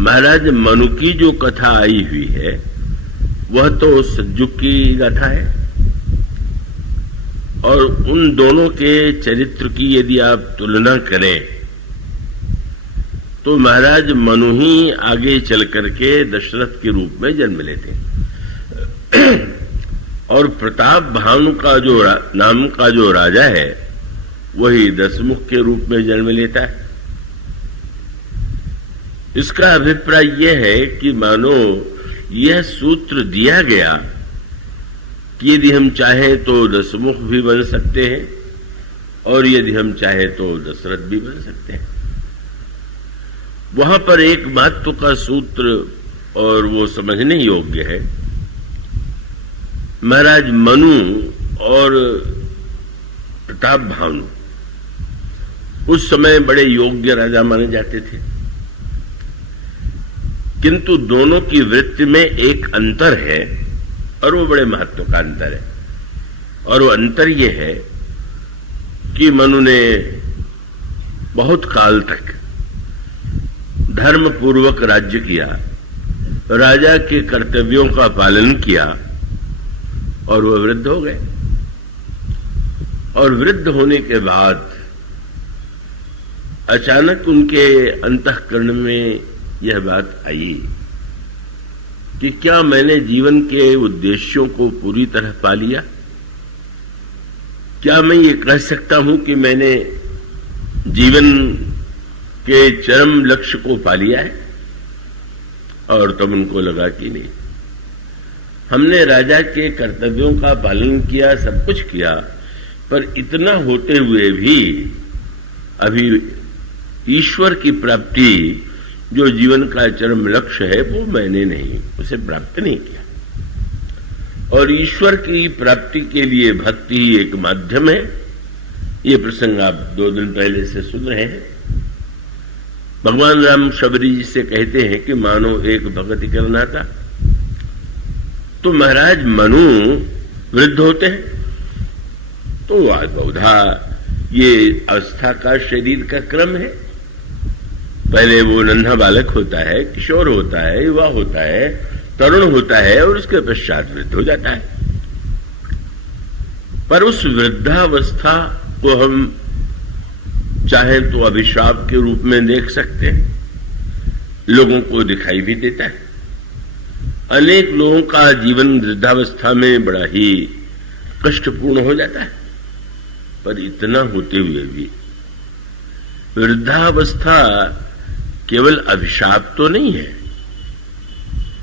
महाराज मनु की जो कथा आई हुई है वह तो सतयुग की गाथा है, और उन दोनों के चरित्र की यदि आप तुलना करें तो महाराज मनु ही आगे चल करके दशरथ के रूप में जन्म लेते हैं, और प्रताप भानु का जो नाम का जो राजा है वही दशमुख के रूप में जन्म लेता है। इसका अभिप्राय यह है कि मानो यह सूत्र दिया गया कि यदि हम चाहें तो दशमुख भी बन सकते हैं और यदि हम चाहें तो दशरथ भी बन सकते हैं। वहां पर एक महत्व का सूत्र और वो समझने योग्य है। महाराज मनु और प्रताप भानु उस समय बड़े योग्य राजा माने जाते थे, किंतु दोनों की वृत्ति में एक अंतर है और वो बड़े महत्व का अंतर है। और वो अंतर ये है कि मनु ने बहुत काल तक धर्म पूर्वक राज्य किया, राजा के कर्तव्यों का पालन किया, और वह वृद्ध हो गए। और वृद्ध होने के बाद अचानक उनके अंतःकरण में यह बात आई कि क्या मैंने जीवन के उद्देश्यों को पूरी तरह पा लिया? क्या मैं ये कह सकता हूं कि मैंने जीवन के चरम लक्ष्य को पा लिया है? और तब उनको लगा कि नहीं, हमने राजा के कर्तव्यों का पालन किया, सब कुछ किया, पर इतना होते हुए भी अभी ईश्वर की प्राप्ति जो जीवन का चरम लक्ष्य है वो मैंने नहीं उसे प्राप्त नहीं किया। और ईश्वर की प्राप्ति के लिए भक्ति ही एक माध्यम है। ये प्रसंग आप 2 दिन पहले से सुन रहे हैं। भगवान राम शबरी जी से कहते हैं कि मानो एक भगति करना था। तो महाराज मनु वृद्ध होते हैं तो बहुधा ये अवस्था का शरीर का क्रम है। पहले वो नन्हा बालक होता है, किशोर होता है, युवा होता है, तरुण होता है, और उसके पश्चात वृद्ध हो जाता है। पर उस वृद्धावस्था को हम चाहें तो अभिशाप के रूप में देख सकते हैं, लोगों को दिखाई भी देता है। अनेक लोगों का जीवन वृद्धावस्था में बड़ा ही कष्टपूर्ण हो जाता है। पर इतना होते हुए भी वृद्धावस्था केवल अभिशाप तो नहीं है।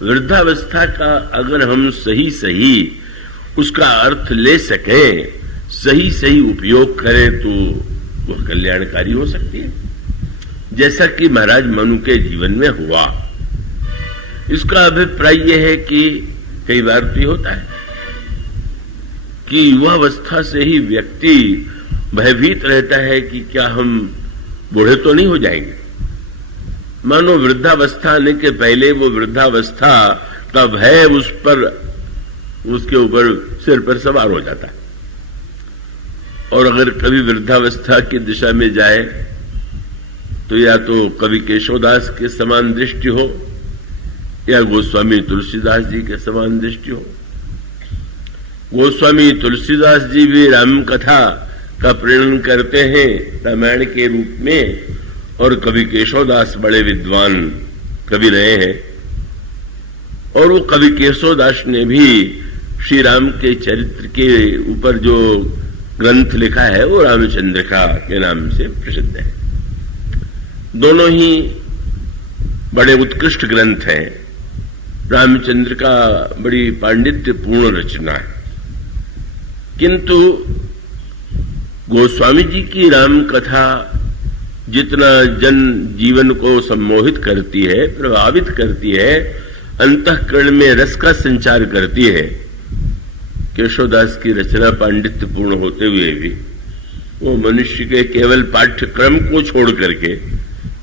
वृद्धावस्था का अगर हम सही सही उसका अर्थ ले सकें, सही सही उपयोग करें तो वह कल्याणकारी हो सकती है, जैसा कि महाराज मनु के जीवन में हुआ। इसका अभिप्राय यह है कि कई बार तो होता है कि युवावस्था से ही व्यक्ति भयभीत रहता है कि क्या हम बूढ़े तो नहीं हो जाएंगे। मानो वृद्धावस्था आने के पहले वो वृद्धावस्था का भय उसके ऊपर सिर पर सवार हो जाता है। और अगर कभी वृद्धावस्था की दिशा में जाए तो या तो कवि केशवदास के समान दृष्टि हो या गोस्वामी तुलसीदास जी के समान दृष्टि हो। गोस्वामी तुलसीदास जी भी राम कथा का प्रेरण करते हैं रामायण के रूप में, और कवि केशवदास बड़े विद्वान कवि रहे हैं, और वो कवि केशवदास ने भी श्री राम के चरित्र के ऊपर जो ग्रंथ लिखा है वो रामचंद्रिका के नाम से प्रसिद्ध है। दोनों ही बड़े उत्कृष्ट ग्रंथ हैं। रामचंद्रिका बड़ी पांडित्यपूर्ण रचना है, किंतु गोस्वामी जी की राम कथा जितना जन जीवन को सम्मोहित करती है, प्रभावित करती है, अंतःकरण में रस का संचार करती है, केशवदास की रचना पांडित्यपूर्ण होते हुए भी वो मनुष्य के केवल पाठ्यक्रम को छोड़ करके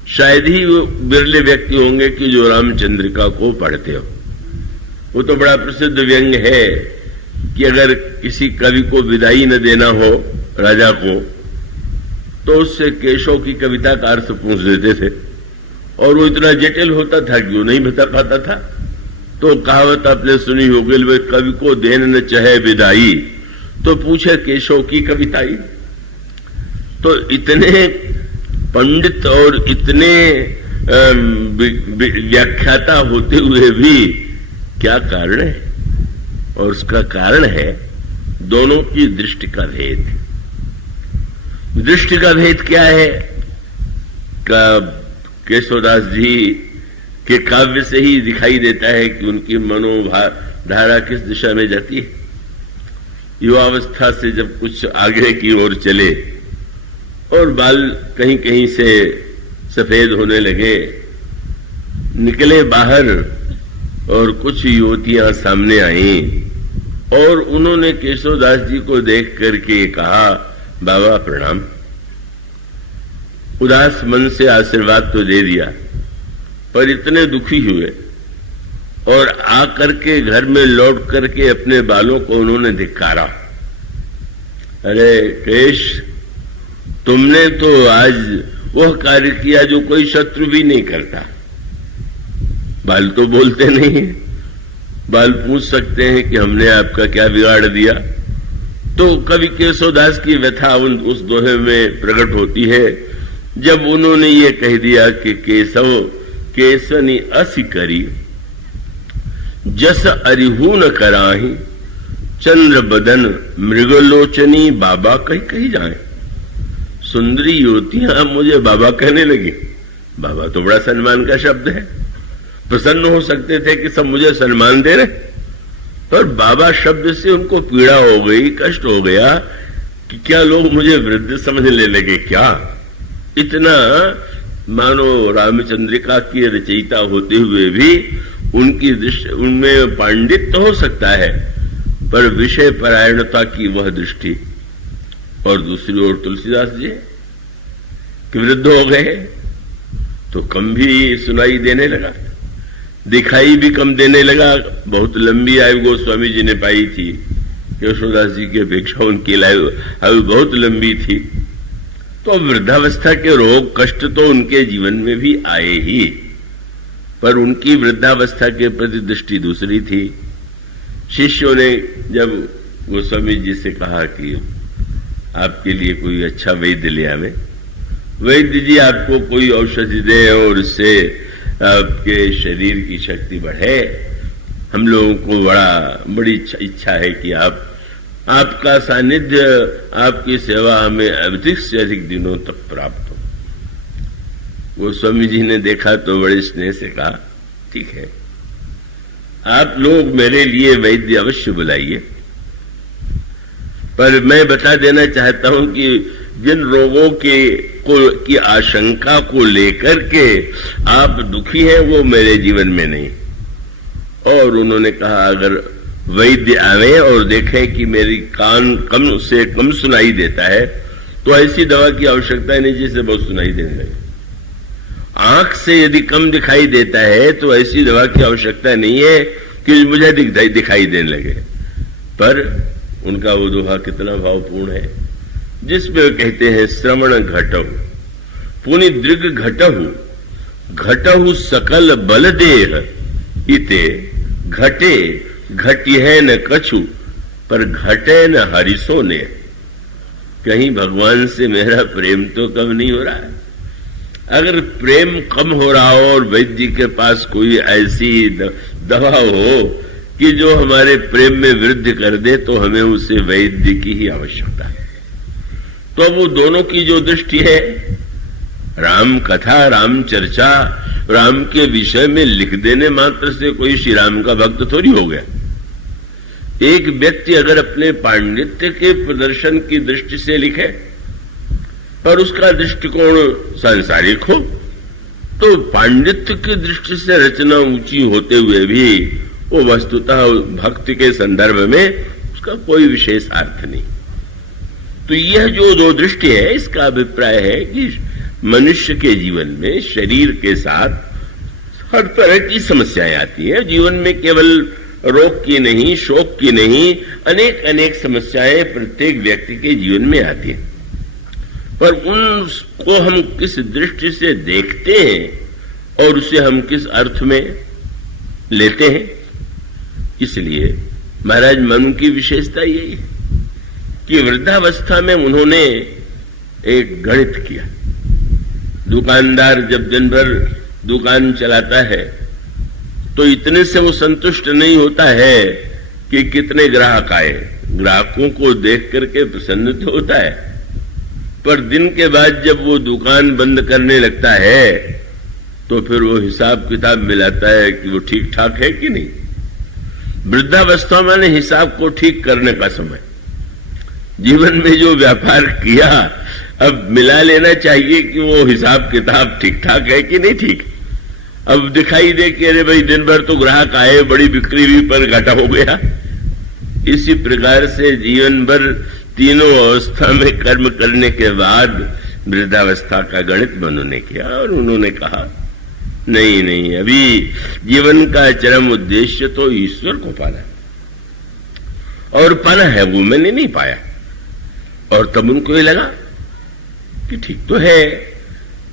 शायद ही वो बिरले व्यक्ति होंगे कि जो रामचंद्रिका को पढ़ते हो। वो तो बड़ा प्रसिद्ध व्यंग है कि अगर किसी कवि को विदाई न देना हो राजा को तो उससे केशव की कविता का अर्थ पूछ देते थे और वो इतना जटिल होता था कि वो नहीं बता पाता था। तो कहावत आपने सुनी होगी, कवि को देन न चाहे विदाई तो पूछे केशव की कविताई। तो इतने पंडित और इतने व्याख्याता होते हुए भी क्या कारण है? और उसका कारण है दोनों की दृष्टि का भेद। दृष्टि का भेद क्या है? केशवदास जी के काव्य से ही दिखाई देता है कि उनकी मनोधारा किस दिशा में जाती है। युवावस्था से जब कुछ आगे की ओर चले और बाल कहीं कहीं से सफेद होने लगे, निकले बाहर और कुछ युवतियां सामने आईं और उन्होंने केशवदास जी को देख करके कहा, बाबा प्रणाम। उदास मन से आशीर्वाद तो दे दिया, पर इतने दुखी हुए और आकर के घर में लौट करके अपने बालों को उन्होंने धिक्कारा। अरे केश, तुमने तो आज वह कार्य किया जो कोई शत्रु भी नहीं करता। बाल तो बोलते नहीं है, बाल पूछ सकते हैं कि हमने आपका क्या बिगाड़ दिया। तो कवि केशवदास की व्यथा उस दोहे में प्रकट होती है, जब उन्होंने ये कह दिया कि केशव केसनी असि करी, जस अरिहू न कराही, चंद्र बदन मृगलोचनी बाबा कहीं कहीं जाए। सुंदरी युवतियां मुझे बाबा कहने लगी। बाबा तो बड़ा सम्मान का शब्द है, प्रसन्न हो सकते थे कि सब मुझे सम्मान दे रहे, पर बाबा शब्द से उनको पीड़ा हो गई, कष्ट हो गया कि क्या लोग मुझे वृद्ध समझने लगे क्या। इतना मानो रामचंद्रिका की रचयिता होते हुए भी उनकी दृष्टि, उनमें पांडित्य हो सकता है, पर विषय परायणता की वह दृष्टि। और दूसरी ओर तुलसीदास जी कि वृद्ध हो गए तो कम भी सुनाई देने लगा, दिखाई भी कम देने लगा। बहुत लंबी आयु गोस्वामी जी ने पाई थी, केशवदास जी की अपेक्षा उनकी आयु बहुत लंबी थी। तो वृद्धावस्था के रोग कष्ट तो उनके जीवन में भी आए ही, पर उनकी वृद्धावस्था के प्रति दृष्टि दूसरी थी। शिष्यों ने जब गोस्वामी जी से कहा कि आपके लिए कोई अच्छा वैद्य ले आवे, वैद्य जी आपको कोई औषधि दे और उससे आपके शरीर की शक्ति बढ़े, हम लोगों को बड़ी इच्छा है कि आपका सानिध्य, आपकी सेवा हमें अधिक से अधिक दिनों तक प्राप्त हो। गोस्वामी जी ने देखा तो बड़े स्नेह से कहा, ठीक है, आप लोग मेरे लिए वैद्य अवश्य बुलाइए, पर मैं बता देना चाहता हूं कि जिन रोगों की आशंका को लेकर के आप दुखी हैं वो मेरे जीवन में नहीं। और उन्होंने कहा, अगर वैद्य आवे और देखे कि मेरी कान कम से कम सुनाई देता है तो ऐसी दवा की आवश्यकता नहीं जिससे बहुत सुनाई देने लगे। आंख से यदि कम दिखाई देता है तो ऐसी दवा की आवश्यकता नहीं है कि मुझे दिखाई देने लगे। पर उनका वो दोहा कितना भावपूर्ण है, जिसमें कहते हैं, श्रवण घटहु पुनि दृग घटहु, घटहु सकल बल देह, इते घटे घटिहे न कछु, पर घटे न हरिसो ने। कहीं भगवान से मेरा प्रेम तो कम नहीं हो रहा है। अगर प्रेम कम हो रहा हो और वैद्य के पास कोई ऐसी दवा हो कि जो हमारे प्रेम में वृद्धि कर दे, तो हमें उसे वैद्य की ही आवश्यकता है। तो वो दोनों की जो दृष्टि है, राम कथा, राम चर्चा, राम के विषय में लिख देने मात्र से कोई श्री राम का भक्त थोड़ी हो गया। एक व्यक्ति अगर अपने पांडित्य के प्रदर्शन की दृष्टि से लिखे और उसका दृष्टिकोण सांसारिक हो, तो पांडित्य की दृष्टि से रचना ऊंची होते हुए भी वो वस्तुतः भक्ति के संदर्भ में उसका कोई विशेष अर्थ नहीं। तो यह जो दो दृष्टि है, इसका अभिप्राय है कि मनुष्य के जीवन में शरीर के साथ हर तरह की समस्याएं आती हैं। जीवन में केवल रोग की नहीं, शोक की नहीं, अनेक अनेक समस्याएं प्रत्येक व्यक्ति के जीवन में आती हैं। पर उनको हम किस दृष्टि से देखते हैं और उसे हम किस अर्थ में लेते हैं। इसलिए महाराज मनु की विशेषता यही है कि वृद्धावस्था में उन्होंने एक गणित किया। दुकानदार जब दिन भर दुकान चलाता है तो इतने से वो संतुष्ट नहीं होता है कि कितने ग्राहक आए, ग्राहकों को देख करके प्रसन्न तो होता है, पर दिन के बाद जब वो दुकान बंद करने लगता है तो फिर वो हिसाब किताब मिलाता है कि वो ठीक ठाक है कि नहीं। वृद्धावस्था में हिसाब को ठीक करने का समय, जीवन में जो व्यापार किया अब मिला लेना चाहिए कि वो हिसाब किताब ठीक ठाक है कि नहीं ठीक। अब दिखाई दे कि अरे भाई दिन भर तो ग्राहक आए, बड़ी बिक्री हुई, पर घाटा हो गया। इसी प्रकार से जीवन भर तीनों अवस्था में कर्म करने के बाद वृद्धावस्था का गणित उन्होंने किया और उन्होंने कहा नहीं नहीं, अभी जीवन का चरम उद्देश्य तो ईश्वर को पाना, और पाना है वो मैंने नहीं पाया। और तब उनको ये लगा कि ठीक तो है,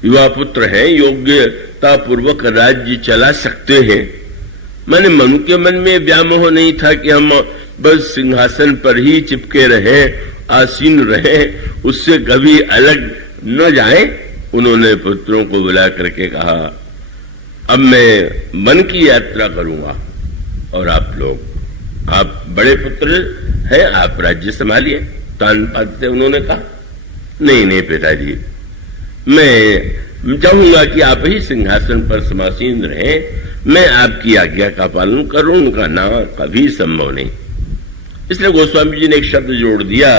युवा पुत्र हैं, योग्यता पूर्वक राज्य चला सकते हैं। मैंने मनु के मन में व्यामोह नहीं था कि हम बस सिंहासन पर ही चिपके रहे, आसीन रहे, उससे कभी अलग न जाए। उन्होंने पुत्रों को बुला करके कहा अब मैं मन की यात्रा करूंगा और आप लोग, आप बड़े पुत्र हैं, आप राज्य संभालिए। तान पाते उन्होंने कहा नहीं नहीं पिताजी, मैं चाहूंगा कि आप ही सिंहासन पर समासीन रहें, मैं आपकी आज्ञा का पालन करूं, उनका ना कभी संभव नहीं। इसलिए गोस्वामी जी ने एक शब्द जोड़ दिया,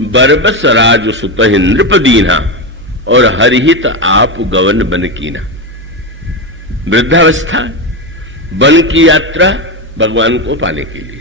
बरबस राज सुत नृपदीना और हरिहित आप गवन बन कीना। वृद्धावस्था वन की यात्रा भगवान को पाने के लिए।